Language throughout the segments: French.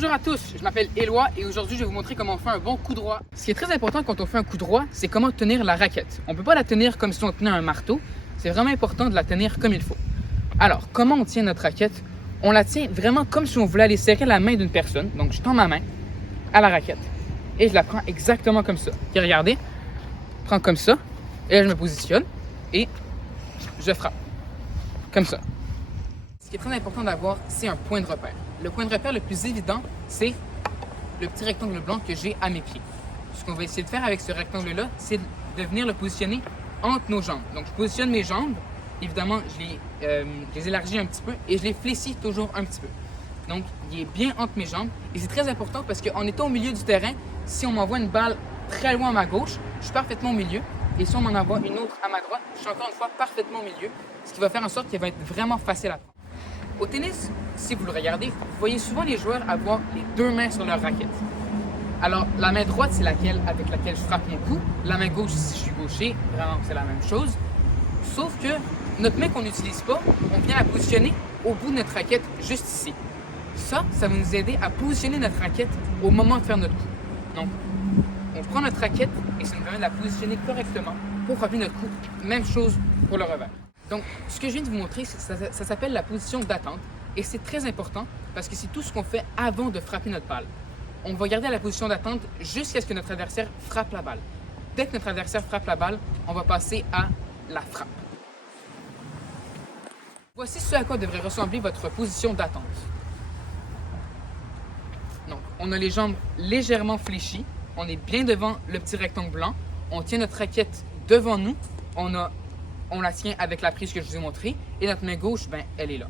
Bonjour à tous, je m'appelle Éloi et aujourd'hui je vais vous montrer comment on fait un bon coup droit. Ce qui est très important quand on fait un coup droit, c'est comment tenir la raquette. On ne peut pas la tenir comme si on tenait un marteau, c'est vraiment important de la tenir comme il faut. Alors, comment on tient notre raquette? On la tient vraiment comme si on voulait aller serrer la main d'une personne. Donc je tends ma main à la raquette et je la prends exactement comme ça. Et regardez, je prends comme ça et là je me positionne et je frappe. Comme ça. Ce qui est très important d'avoir, c'est un point de repère. Le point de repère le plus évident, c'est le petit rectangle blanc que j'ai à mes pieds. Ce qu'on va essayer de faire avec ce rectangle-là, c'est de venir le positionner entre nos jambes. Donc, je positionne mes jambes. Évidemment, je les élargis un petit peu et je les fléchis toujours un petit peu. Donc, il est bien entre mes jambes. Et c'est très important parce qu'en étant au milieu du terrain, si on m'envoie une balle très loin à ma gauche, je suis parfaitement au milieu. Et si on m'en envoie une autre à ma droite, je suis encore une fois parfaitement au milieu. Ce qui va faire en sorte qu'elle va être vraiment facile à prendre. Au tennis, si vous le regardez, vous voyez souvent les joueurs avoir les deux mains sur leur raquette. Alors, la main droite, c'est laquelle avec laquelle je frappe mon coup. La main gauche, si je suis gaucher, vraiment, c'est la même chose. Sauf que notre main qu'on n'utilise pas, on vient la positionner au bout de notre raquette, juste ici. Ça va nous aider à positionner notre raquette au moment de faire notre coup. Donc, on prend notre raquette et ça nous permet de la positionner correctement pour frapper notre coup. Même chose pour le revers. Donc, ce que je viens de vous montrer, ça s'appelle la position d'attente et c'est très important parce que c'est tout ce qu'on fait avant de frapper notre balle. On va garder la position d'attente jusqu'à ce que notre adversaire frappe la balle. Dès que notre adversaire frappe la balle, on va passer à la frappe. Voici ce à quoi devrait ressembler votre position d'attente. Donc, on a les jambes légèrement fléchies, on est bien devant le petit rectangle blanc, on tient notre raquette devant nous, on la tient avec la prise que je vous ai montrée et notre main gauche, elle est là.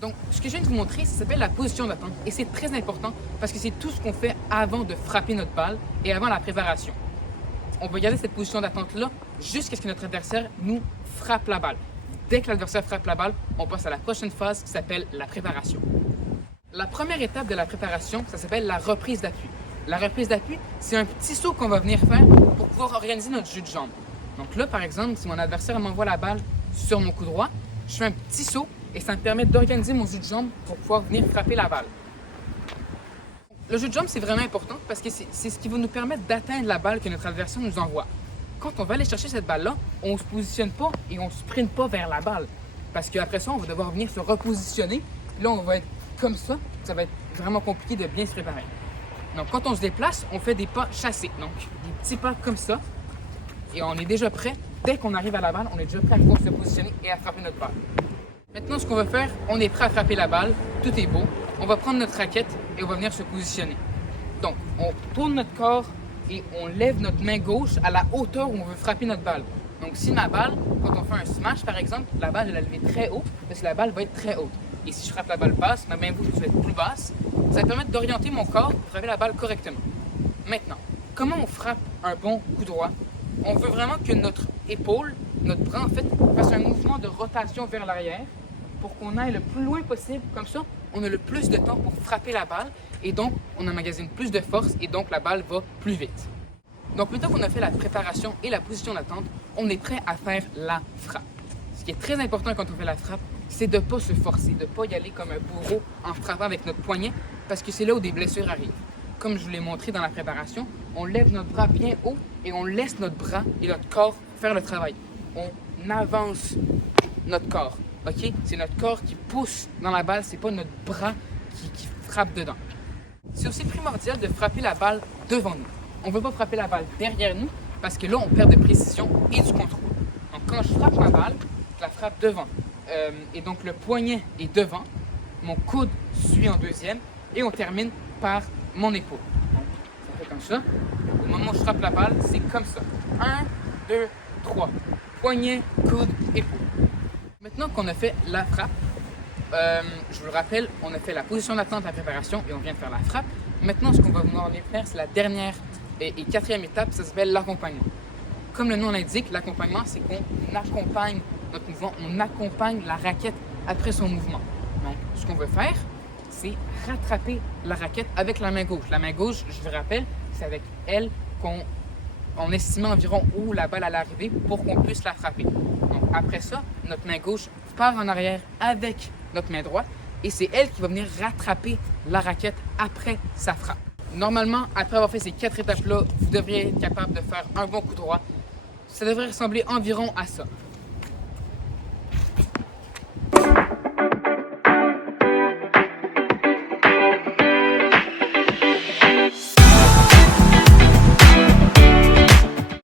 Donc, ce que je viens de vous montrer, ça s'appelle la position d'attente et c'est très important parce que c'est tout ce qu'on fait avant de frapper notre balle et avant la préparation. On va garder cette position d'attente-là jusqu'à ce que notre adversaire nous frappe la balle. Dès que l'adversaire frappe la balle, on passe à la prochaine phase qui s'appelle la préparation. La première étape de la préparation, ça s'appelle la reprise d'appui. La reprise d'appui, c'est un petit saut qu'on va venir faire pour pouvoir organiser notre jeu de jambes. Donc là, par exemple, si mon adversaire m'envoie la balle sur mon coup droit, je fais un petit saut et ça me permet d'organiser mon jeu de jambes pour pouvoir venir frapper la balle. Le jeu de jambes, c'est vraiment important parce que c'est ce qui va nous permettre d'atteindre la balle que notre adversaire nous envoie. Quand on va aller chercher cette balle-là, on ne se positionne pas et on ne sprinte pas vers la balle. Parce qu'après ça, on va devoir venir se repositionner. Là, on va être comme ça. Ça va être vraiment compliqué de bien se préparer. Donc, quand on se déplace, on fait des pas chassés. Donc, des petits pas comme ça. Et on est déjà prêt. Dès qu'on arrive à la balle, on est déjà prêt à pouvoir se positionner et à frapper notre balle. Maintenant, ce qu'on va faire, on est prêt à frapper la balle. Tout est beau. On va prendre notre raquette et on va venir se positionner. Donc, on tourne notre corps et on lève notre main gauche à la hauteur où on veut frapper notre balle. Donc, si ma balle, quand on fait un smash par exemple, la balle, je vais la lever très haut parce que la balle va être très haute. Et si je frappe la balle basse, ma main gauche va être plus basse. Ça va permettre d'orienter mon corps pour frapper la balle correctement. Maintenant, comment on frappe un bon coup droit? On veut vraiment que notre épaule, notre bras en fait, fasse un mouvement de rotation vers l'arrière pour qu'on aille le plus loin possible. Comme ça, on a le plus de temps pour frapper la balle et donc on emmagasine plus de force et donc la balle va plus vite. Donc maintenant qu'on a fait la préparation et la position d'attente, on est prêt à faire la frappe. Ce qui est très important quand on fait la frappe, c'est de ne pas se forcer, de ne pas y aller comme un bourreau en frappant avec notre poignet parce que c'est là où des blessures arrivent. Comme je vous l'ai montré dans la préparation, on lève notre bras bien haut et on laisse notre bras et notre corps faire le travail. On avance notre corps. OK? C'est notre corps qui pousse dans la balle, c'est pas notre bras qui frappe dedans. C'est aussi primordial de frapper la balle devant nous. On ne veut pas frapper la balle derrière nous parce que là, on perd de précision et du contrôle. Donc, quand je frappe ma balle, je la frappe devant. Et donc, le poignet est devant, mon coude suit en deuxième et on termine par mon épaule. Donc, ça fait comme ça. Au moment où je frappe la balle, c'est comme ça. 1, 2, 3. Poignet, coude, épaule. Maintenant qu'on a fait la frappe, je vous le rappelle, on a fait la position d'attente, la préparation et on vient de faire la frappe. Maintenant, ce qu'on va vouloir faire, c'est la dernière et quatrième étape, ça s'appelle l'accompagnement. Comme le nom l'indique, l'accompagnement, c'est qu'on accompagne notre mouvement, on accompagne la raquette après son mouvement. Donc, ce qu'on veut faire, c'est rattraper la raquette avec la main gauche. La main gauche, je vous rappelle, c'est avec elle qu'on estime environ où la balle allait arriver pour qu'on puisse la frapper. Donc, après ça, notre main gauche part en arrière avec notre main droite et c'est elle qui va venir rattraper la raquette après sa frappe. Normalement, après avoir fait ces 4 étapes-là, vous devriez être capable de faire un bon coup droit. Ça devrait ressembler environ à ça.